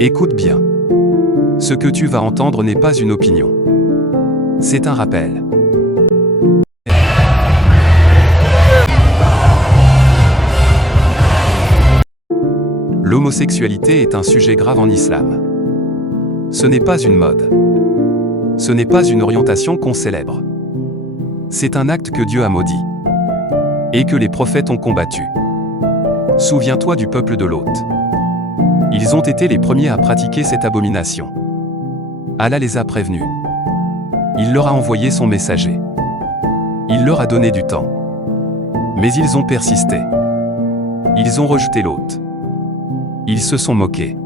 Écoute bien. Ce que tu vas entendre n'est pas une opinion. C'est un rappel. L'homosexualité est un sujet grave en islam. Ce n'est pas une mode. Ce n'est pas une orientation qu'on célèbre. C'est un acte que Dieu a maudit. Et que les prophètes ont combattu. Souviens-toi du peuple de Lot. Ils ont été les premiers à pratiquer cette abomination. Allah les a prévenus. Il leur a envoyé son messager. Il leur a donné du temps. Mais ils ont persisté. Ils ont rejeté Lot. Ils se sont moqués.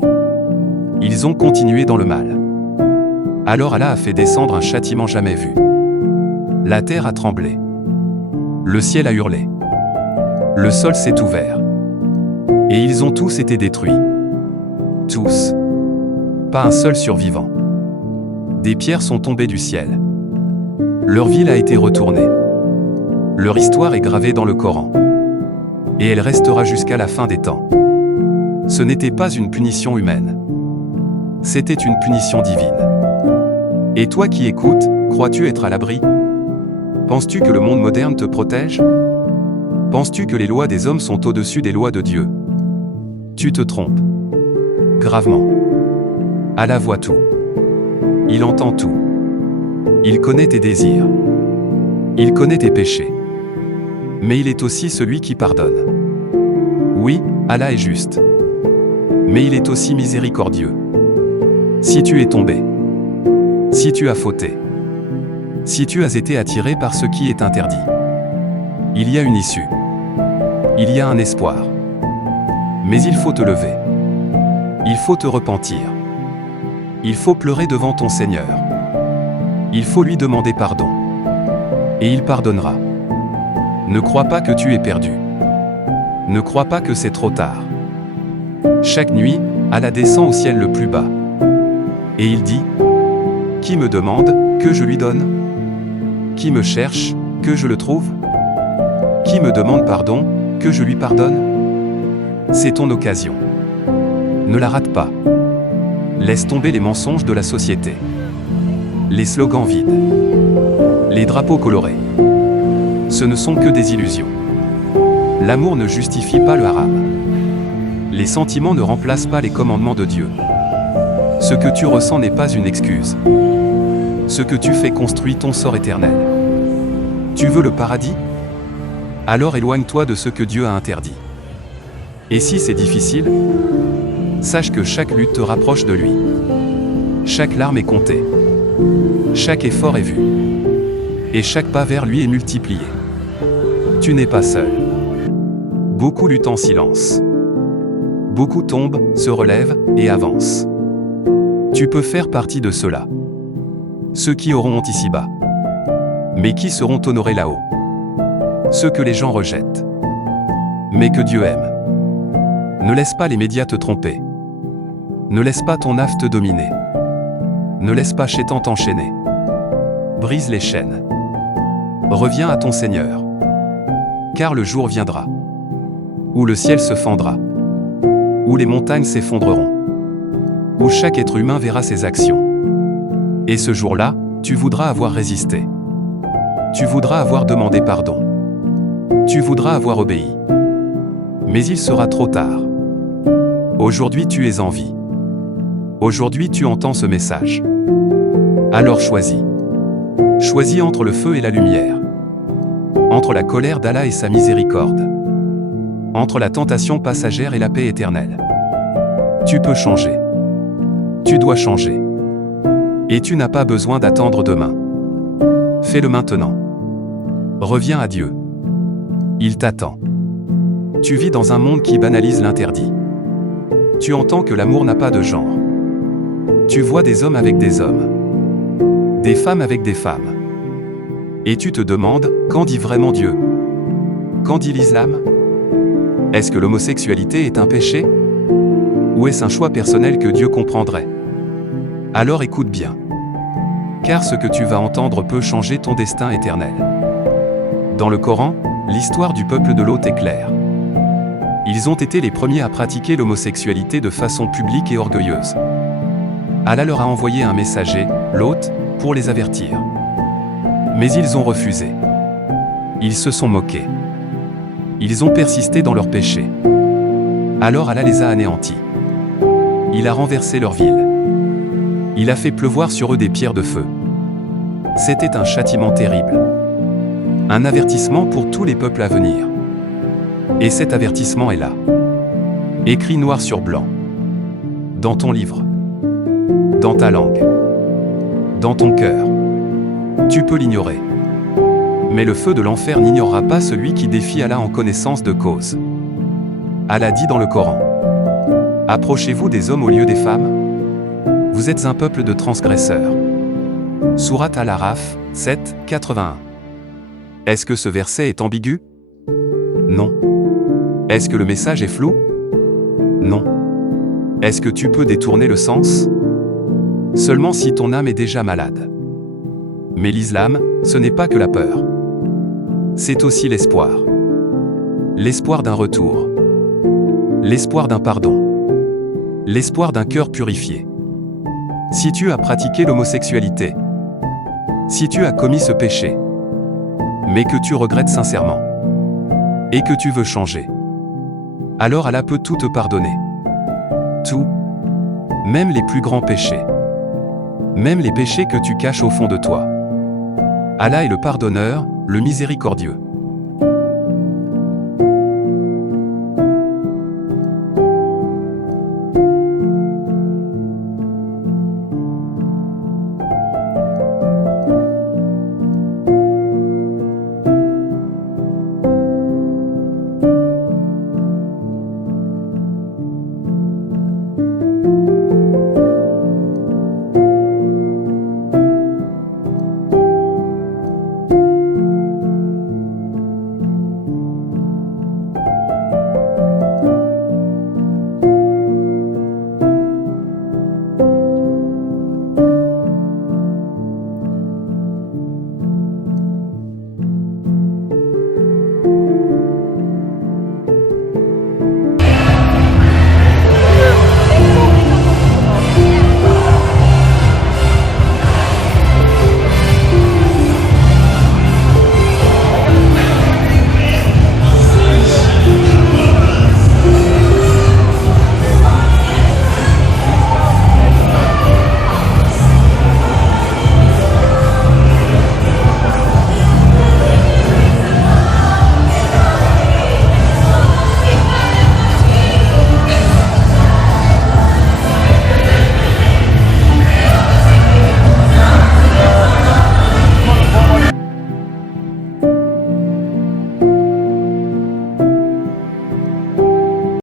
Ils ont continué dans le mal. Alors Allah a fait descendre un châtiment jamais vu. La terre a tremblé. Le ciel a hurlé. Le sol s'est ouvert. Et ils ont tous été détruits. Tous. Pas un seul survivant. Des pierres sont tombées du ciel. Leur ville a été retournée. Leur histoire est gravée dans le Coran. Et elle restera jusqu'à la fin des temps. Ce n'était pas une punition humaine. C'était une punition divine. Et toi qui écoutes, crois-tu être à l'abri? Penses-tu que le monde moderne te protège? Penses-tu que les lois des hommes sont au-dessus des lois de Dieu? Tu te trompes. Gravement. Allah voit tout. Il entend tout. Il connaît tes désirs. Il connaît tes péchés. Mais il est aussi celui qui pardonne. Oui, Allah est juste. Mais il est aussi miséricordieux. Si tu es tombé, si tu as fauté, si tu as été attiré par ce qui est interdit, il y a une issue. Il y a un espoir. Mais il faut te lever. Il faut te repentir. Il faut pleurer devant ton Seigneur. Il faut lui demander pardon. Et il pardonnera. Ne crois pas que tu es perdu. Ne crois pas que c'est trop tard. Chaque nuit, Allah descend au ciel le plus bas. Et il dit: qui me demande, que je lui donne? Qui me cherche, que je le trouve? Qui me demande pardon, que je lui pardonne? C'est ton occasion. Ne la rate pas. Laisse tomber les mensonges de la société. Les slogans vides. Les drapeaux colorés. Ce ne sont que des illusions. L'amour ne justifie pas le haram. Les sentiments ne remplacent pas les commandements de Dieu. Ce que tu ressens n'est pas une excuse. Ce que tu fais construit ton sort éternel. Tu veux le paradis? Alors éloigne-toi de ce que Dieu a interdit. Et si c'est difficile, sache que chaque lutte te rapproche de lui. Chaque larme est comptée. Chaque effort est vu. Et chaque pas vers lui est multiplié. Tu n'es pas seul. Beaucoup luttent en silence. Beaucoup tombent, se relèvent et avancent. Tu peux faire partie de ceux-là. Ceux qui auront honte ici-bas. Mais qui seront honorés là-haut. Ceux que les gens rejettent. Mais que Dieu aime. Ne laisse pas les médias te tromper. Ne laisse pas ton âme te dominer. Ne laisse pas Chétan t'enchaîner. Brise les chaînes. Reviens à ton Seigneur. Car le jour viendra où le ciel se fendra, où les montagnes s'effondreront, où chaque être humain verra ses actions. Et ce jour-là, tu voudras avoir résisté. Tu voudras avoir demandé pardon. Tu voudras avoir obéi. Mais il sera trop tard. Aujourd'hui tu es en vie. Aujourd'hui tu entends ce message. Alors choisis. Choisis entre le feu et la lumière. Entre la colère d'Allah et sa miséricorde. Entre la tentation passagère et la paix éternelle. Tu peux changer. Tu dois changer. Et tu n'as pas besoin d'attendre demain. Fais-le maintenant. Reviens à Dieu. Il t'attend. Tu vis dans un monde qui banalise l'interdit. Tu entends que l'amour n'a pas de genre. Tu vois des hommes avec des hommes. Des femmes avec des femmes. Et tu te demandes, qu'en dit vraiment Dieu? Qu'en dit l'islam? Est-ce que l'homosexualité est un péché? Ou est-ce un choix personnel que Dieu comprendrait? Alors écoute bien. Car ce que tu vas entendre peut changer ton destin éternel. Dans le Coran, l'histoire du peuple de Lot est claire. Ils ont été les premiers à pratiquer l'homosexualité de façon publique et orgueilleuse. Allah leur a envoyé un messager, l'hôte, pour les avertir. Mais ils ont refusé. Ils se sont moqués. Ils ont persisté dans leurs péchés. Alors Allah les a anéantis. Il a renversé leur ville. Il a fait pleuvoir sur eux des pierres de feu. C'était un châtiment terrible. Un avertissement pour tous les peuples à venir. Et cet avertissement est là. Écrit noir sur blanc. Dans ton livre. Dans ta langue. Dans ton cœur. Tu peux l'ignorer. Mais le feu de l'enfer n'ignorera pas celui qui défie Allah en connaissance de cause. Allah dit dans le Coran. Approchez-vous des hommes au lieu des femmes. Vous êtes un peuple de transgresseurs. Sourate Al-Araf, 7, 81. Est-ce que ce verset est ambigu? Non. Est-ce que le message est flou? Non. Est-ce que tu peux détourner le sens? Seulement si ton âme est déjà malade. Mais l'islam, ce n'est pas que la peur. C'est aussi l'espoir. L'espoir d'un retour. L'espoir d'un pardon. L'espoir d'un cœur purifié. Si tu as pratiqué l'homosexualité, si tu as commis ce péché, mais que tu regrettes sincèrement, et que tu veux changer, alors Allah peut tout te pardonner. Tout, même les plus grands péchés, même les péchés que tu caches au fond de toi. Allah est le pardonneur, le miséricordieux.